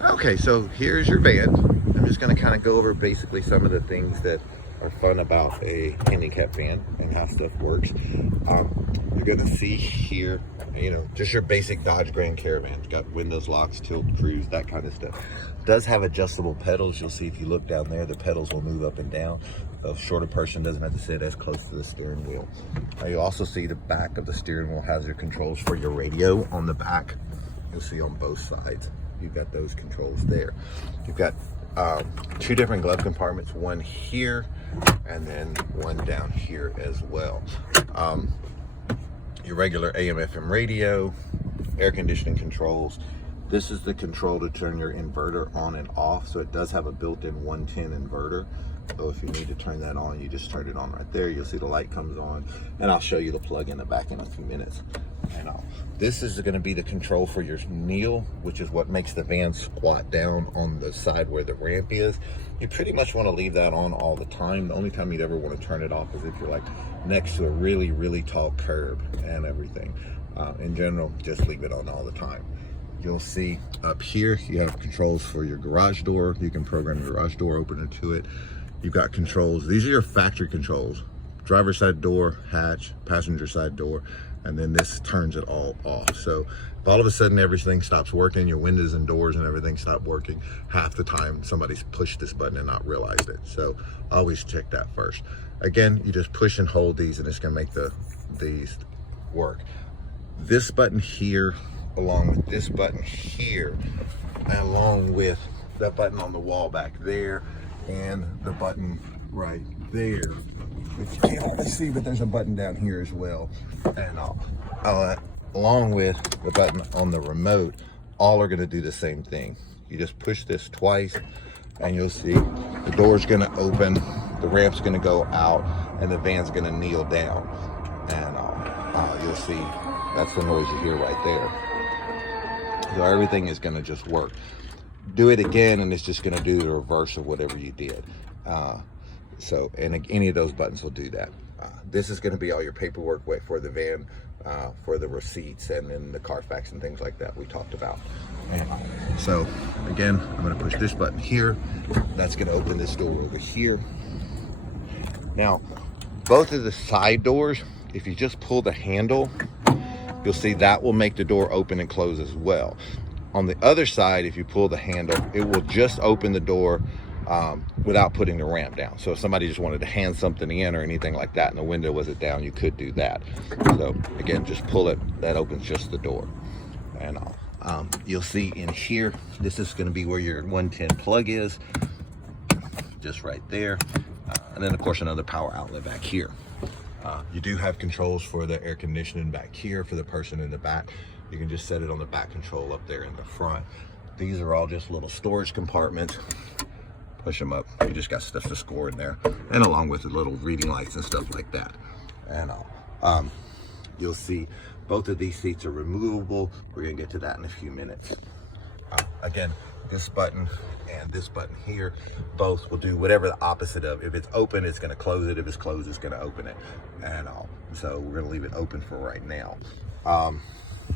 Okay, so here's your van. I'm just going to kind of go over basically some of the things that are fun about a handicap van and how stuff works. You're going to see here, just your basic Dodge Grand Caravan. It's got windows, locks, tilt, cruise, that kind of stuff. It does have adjustable pedals. You'll see if you look down there, the pedals will move up and down. So a shorter person doesn't have to sit as close to the steering wheel. You also see the back of the steering wheel has your controls for your radio on the back. You'll see on both sides. You've got those controls there. You've got two different glove compartments, one here and then one down here as well. Your regular AM/FM radio, air conditioning controls. This is the control to turn your inverter on and off. So it does have a built-in 110 inverter. So if you need to turn that on, you just turn it on right there. You'll see the light comes on, and I'll show you the plug in the back in a few minutes. And this is going to be the control for your kneel, which is what makes the van squat down on the side where the ramp is. You pretty much want to leave that on all the time. The only time you'd ever want to turn it off is if you're like next to a really, really tall curb and everything. In general, just leave it on all the time. You'll see up here, you have controls for your garage door. You can program your garage door opener to it. You've got controls. These are your factory controls. Driver's side door, hatch, passenger side door, and then this turns it all off. So if all of a sudden everything stops working, your windows and doors and everything stop working, half the time somebody's pushed this button and not realized it. So always check that first. Again, you just push and hold these and it's gonna make these work. This button here, along with this button here, and along with that button on the wall back there, and the button right there, which you can't always see, but there's a button down here as well. And along with the button on the remote, all are going to do the same thing. You just push this twice, and you'll see the door's going to open, the ramp's going to go out, and the van's going to kneel down. And you'll see that's the noise you hear right there. So everything is going to just work. Do it again and it's just going to do the reverse of whatever you did. And any of those buttons will do that. This is going to be all your paperwork for the van, for the receipts, and then the Carfax and things like that we talked about. So again, I'm going to push this button here. That's going to open this door over here. Now, both of the side doors, if you just pull the handle, you'll see that will make the door open and close as well. On the other side, if you pull the handle, it will just open the door without putting the ramp down. So if somebody just wanted to hand something in or anything like that and the window wasn't down, you could do that. So again, just pull it, that opens just the door. And you'll see in here, this is going to be where your 110 plug is, just right there. And then of course another power outlet back here. You do have controls for the air conditioning back here for the person in the back. You can just set it on the back control up there in the front. These are all just little storage compartments. Push them up, you just got stuff to score in there. And along with the little reading lights and stuff like that. And you'll see both of these seats are removable. We're gonna get to that in a few minutes. Again, this button and this button here, both will do whatever the opposite of. If it's open, it's gonna close it. If it's closed, it's gonna open it. And so we're gonna leave it open for right now.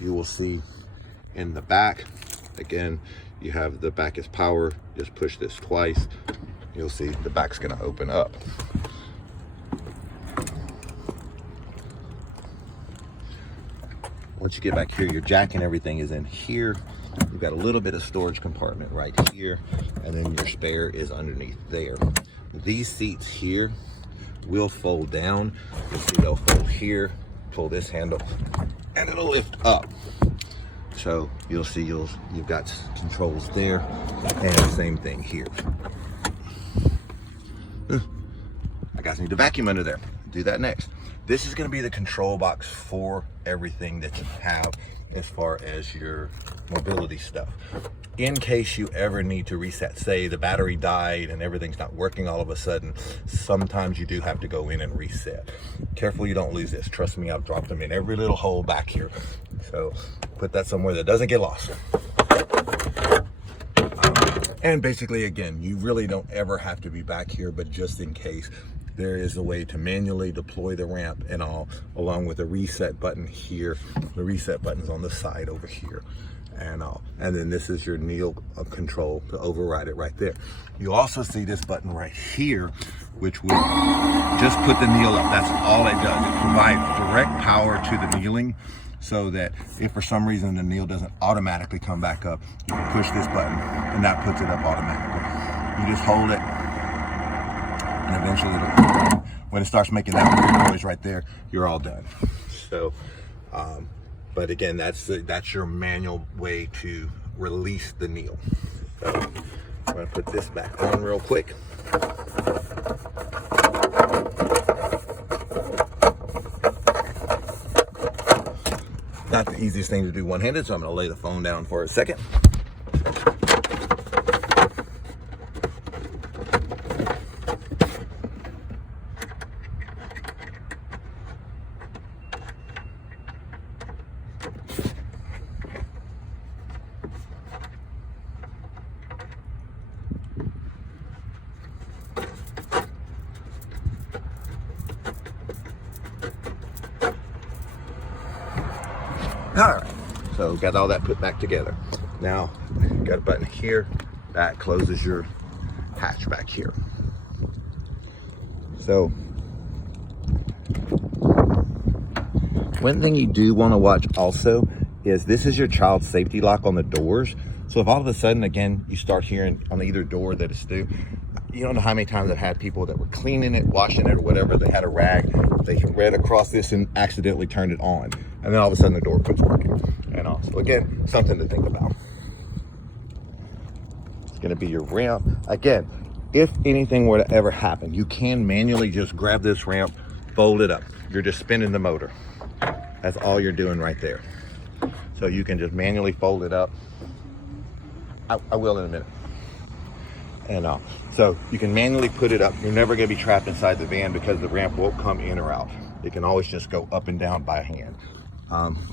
You will see in the back, again, you have the back is power. Just push this twice. You'll see the back's gonna open up. Once you get back here, your jack and everything is in here. You've got a little bit of storage compartment right here, and then your spare is underneath there. These seats here will fold down. You'll see they'll fold here, pull this handle, and it'll lift up. So you'll see you've got controls there, and same thing here. I guys need to vacuum under there. Do that next. This is going to be the control box for everything that you have as far as your mobility stuff. In case you ever need to reset, say the battery died and everything's not working all of a sudden, sometimes you do have to go in and reset. Careful you don't lose this. Trust me, I've dropped them in every little hole back here. So put that somewhere that doesn't get lost. And basically, again, you really don't ever have to be back here, but just in case, there is a way to manually deploy the ramp and all, along with a reset button here. The reset button's on the side over here. And then this is your kneel control to override it right there. You also see this button right here, which will just put the kneel up. That's all it does. It provides direct power to the kneeling, so that if for some reason the kneel doesn't automatically come back up, you can push this button and that puts it up automatically. You just hold it, and eventually when it starts making that weird noise right there, you're all done. So, but again, that's your manual way to release the kneel. So I'm gonna put this back on real quick. Not the easiest thing to do one-handed, so I'm gonna lay the phone down for a second. All right, so got all that put back together. Now, got a button here that closes your hatch back here. So, one thing you do want to watch also is this is your child safety lock on the doors. So if all of a sudden, again, you start hearing on either door that it's due, you don't know how many times I've had people that were cleaning it, washing it, or whatever. They had a rag, they read across this and accidentally turned it on. And then all of a sudden the door quits working. And also, again, something to think about. It's gonna be your ramp. Again, if anything were to ever happen, you can manually just grab this ramp, fold it up. You're just spinning the motor. That's all you're doing right there. So you can just manually fold it up. I will in a minute. And so you can manually put it up. You're never gonna be trapped inside the van because the ramp won't come in or out. It can always just go up and down by hand.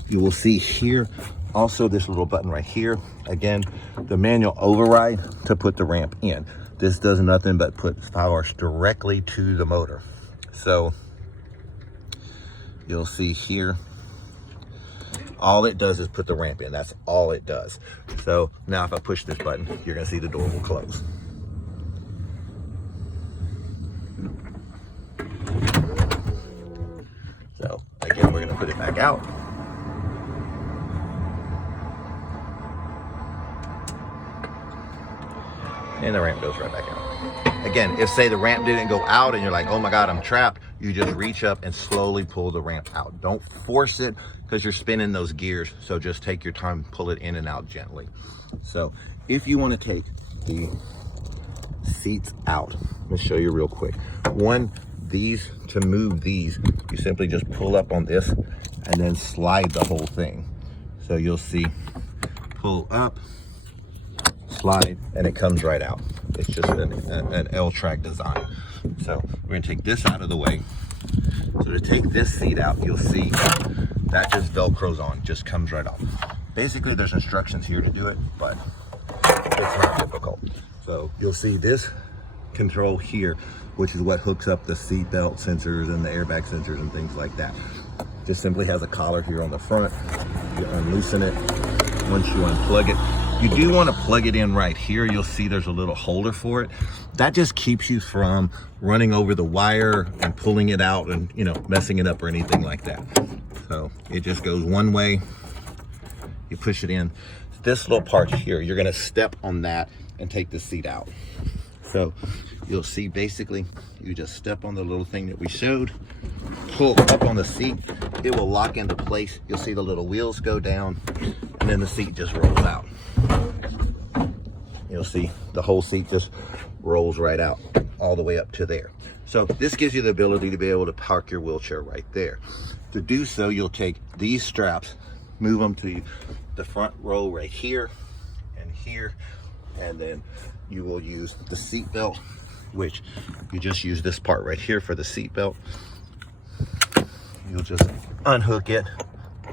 You will see here also this little button right here. Again, the manual override to put the ramp in. This does nothing but put power directly to the motor. So you'll see here, all it does is put the ramp in. That's all it does. So now if I push this button, you're gonna see the door will close. So again, we're gonna put it back out. And the ramp goes right back out. Again, if say the ramp didn't go out and you're like, oh my God, I'm trapped, you just reach up and slowly pull the ramp out. Don't force it because you're spinning those gears. So just take your time, pull it in and out gently. So if you want to take the seats out, let me show you real quick. To move these, you simply just pull up on this and then slide the whole thing. So you'll see, pull up, slide, and it comes right out. It's just an L-track design. So we're gonna take this out of the way. So to take this seat out, you'll see that just Velcros on, just comes right off. Basically, there's instructions here to do it, but it's not difficult. So you'll see this control here, which is what hooks up the seat belt sensors and the airbag sensors and things like that. Just simply has a collar here on the front. You unloosen it. Once you unplug it, you do want to plug it in right here. You'll see there's a little holder for it. That just keeps you from running over the wire and pulling it out and, you know, messing it up or anything like that. So it just goes one way. You push it in. This little part here, you're going to step on that and take the seat out. So you'll see basically you just step on the little thing that we showed, pull up on the seat, it will lock into place. You'll see the little wheels go down and then the seat just rolls out. You'll see the whole seat just rolls right out all the way up to there. So this gives you the ability to be able to park your wheelchair right there. To do so, you'll take these straps, move them to the front row right here and here, and then you will use the seat belt, which you just use this part right here for the seat belt. You'll just unhook it,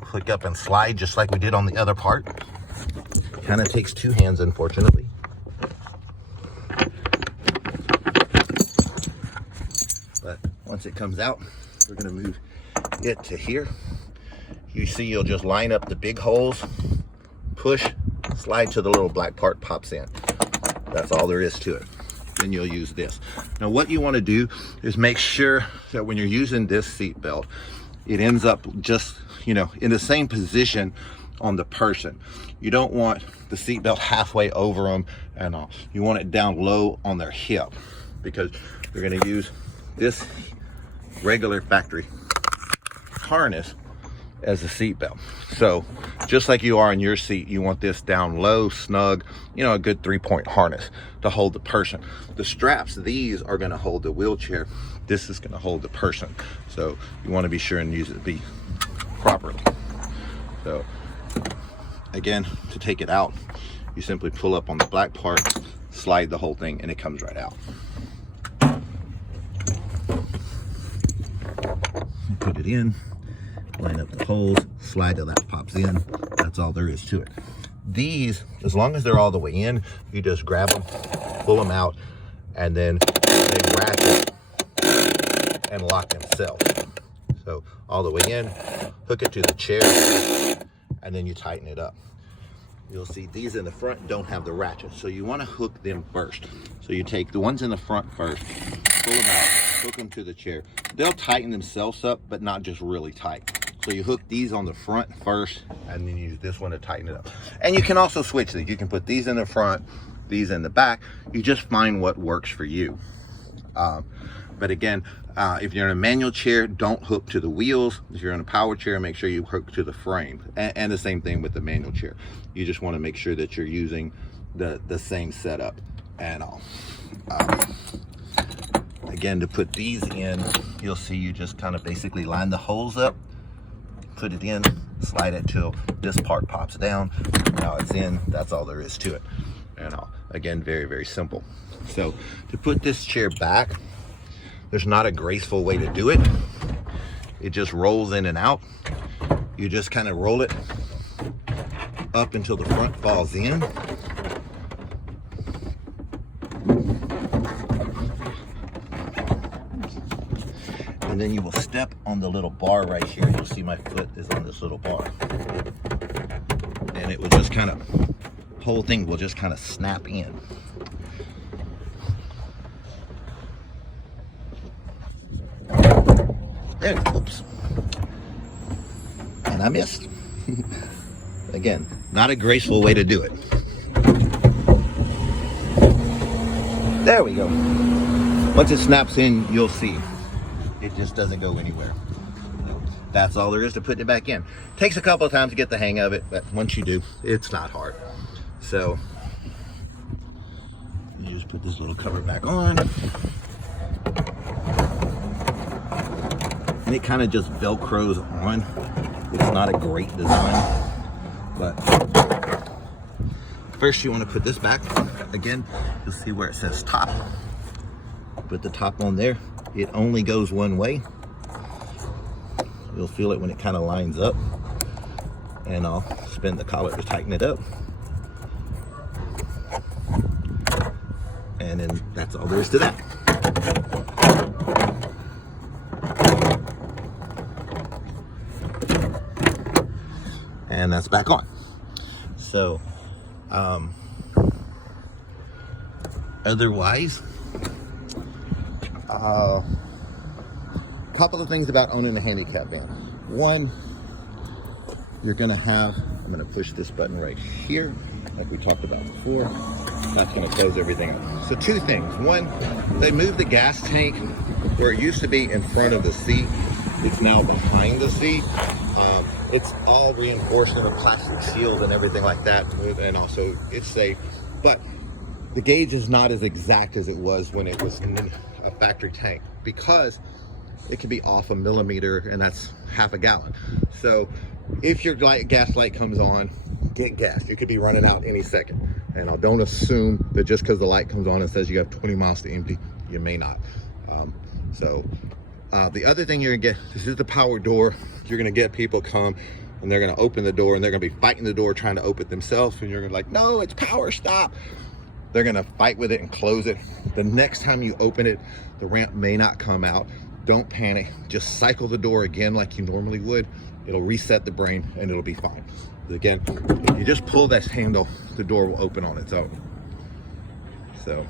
hook up and slide just like we did on the other part. Kind of takes two hands, unfortunately. But once it comes out, we're gonna move it to here. You see, you'll just line up the big holes, push slide till the little black part pops in. That's all there is to it. Then you'll use this. Now what you want to do is make sure that when you're using this seat belt, it ends up just, you know, in the same position on the person. You don't want the seat belt halfway over them and all. You want it down low on their hip, because you're going to use this regular factory harness as a seat belt. So just like you are in your seat, you want this down low, snug, you know, a good 3-point harness to hold the person. The straps, these are going to hold the wheelchair. This is going to hold the person. So you want to be sure and use it properly. So again, to take it out, you simply pull up on the black part, slide the whole thing, and it comes right out. Put it in, line up the holes, slide till that pops in. That's all there is to it. These, as long as they're all the way in, you just grab them, pull them out, and then they ratchet and lock themselves. So all the way in, hook it to the chair, and then you tighten it up. You'll see these in the front don't have the ratchet, so you want to hook them first. So you take the ones in the front first, pull them out, hook them to the chair. They'll tighten themselves up, but not just really tight. So you hook these on the front first, and then use this one to tighten it up. And you can also switch these. You can put these in the front, these in the back. You just find what works for you. But again, if you're in a manual chair, don't hook to the wheels. If you're in a power chair, make sure you hook to the frame. And the same thing with the manual chair. You just want to make sure that you're using the same setup and all. Again, to put these in, you'll see you just kind of basically line the holes up, put it in, slide it till this part pops down. Now it's in. That's all there is to it. And all. Again, very, very simple. So to put this chair back, there's not a graceful way to do it. It just rolls in and out. You just kind of roll it up until the front falls in. And then you will step on the little bar right here. You'll see my foot is on this little bar. And it will just kind of, whole thing will just kind of snap in. There, oops. And I missed. Again, not a graceful way to do it. There we go. Once it snaps in, you'll see. It just doesn't go anywhere. That's all there is to putting it back in. Takes a couple of times to get the hang of it, but once you do, it's not hard. So, you just put this little cover back on. And it kind of just Velcros on. It's not a great design, but first you want to put this back. Again, you'll see where it says top. Put the top on there. It only goes one way. You'll feel it when it kind of lines up. And I'll spin the collar to tighten it up. And then that's all there is to that. And that's back on. So, otherwise, a couple of things about owning a handicap van. One, you're gonna have, I'm gonna push this button right here, like we talked about before. That's gonna close everything up. So two things. One, they moved the gas tank where it used to be in front of the seat. It's now behind the seat. It's all reinforced with plastic shield and everything like that, and also it's safe. But the gauge is not as exact as it was when it was in a factory tank, because it can be off a millimeter, and that's half a gallon. So if your gas light comes on, get gas. You could be running out any second. And I don't assume that just because the light comes on and says you have 20 miles to empty, you may not. The other thing you're gonna get, this is the power door. You're gonna get people come and they're gonna open the door and they're gonna be fighting the door trying to open it themselves, and you're gonna be like, no, it's power, stop. They're gonna fight with it and close it. The next time you open it, the ramp may not come out. Don't panic, just cycle the door again like you normally would. It'll reset the brain and it'll be fine. Again, if you just pull this handle, the door will open on its own. So,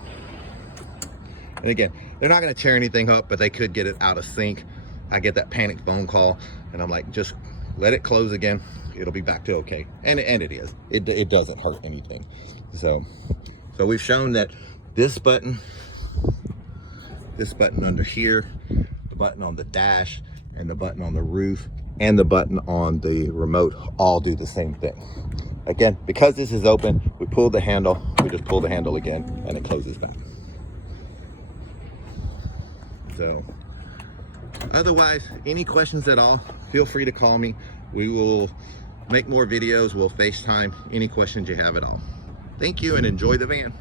and again, they're not going to tear anything up, but they could get it out of sync. I get that panicked phone call, and I'm like, just let it close again. It'll be back to okay. And it is. It doesn't hurt anything. So we've shown that this button under here, the button on the dash, and the button on the roof, and the button on the remote all do the same thing. Again, because this is open, we pull the handle, we just pull the handle again, and it closes back. So, otherwise, any questions at all, feel free to call me. We will make more videos, we'll FaceTime, any questions you have at all. Thank you and enjoy the van.